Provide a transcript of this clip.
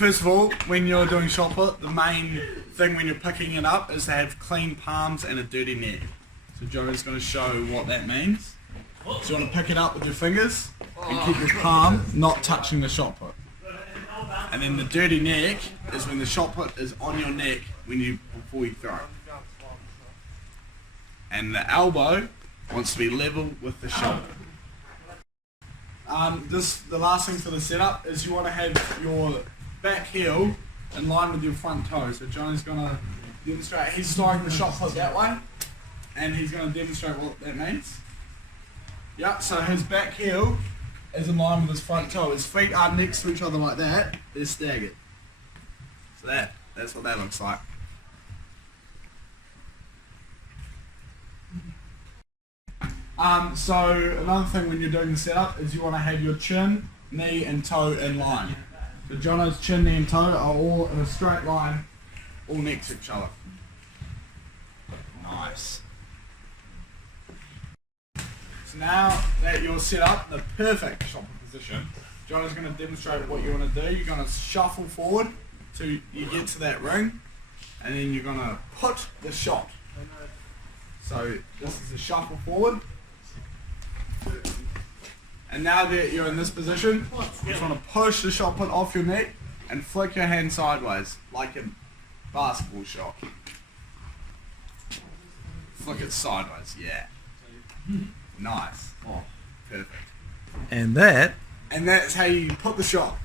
first of all, when you're doing shot put, the main thing when you're picking it up is to have clean palms and a dirty neck. So Joe's going to show what that means. So you want to pick it up with your fingers and keep your palm not touching the shot put. And then the dirty neck is when the shot put is on your neck before you throw. And the elbow wants to be level with the shoulder. The last thing for the setup is you want to have your back heel in line with your front toe. So Johnny's going to demonstrate, he's throwing the shot put that way, and he's going to demonstrate what that means. Yep, so his back heel is in line with his front toe. His feet are next to each other like that. They're staggered. So that's what that looks like. So another thing when you're doing the setup is you want to have your chin, knee and toe in line. So Jono's chin, knee and toe are all in a straight line, all next to each other. Nice. So now that you're set up, the perfect shot position, Jono's going to demonstrate what you want to do. You're going to shuffle forward till you get to that ring, and then you're going to put the shot. So this is a shuffle forward. And now that you're in this position, you just want to push the shot put off your neck and flick your hand sideways, like a basketball shot. Flick it sideways, yeah. Nice. Oh, perfect. And that's how you put the shot.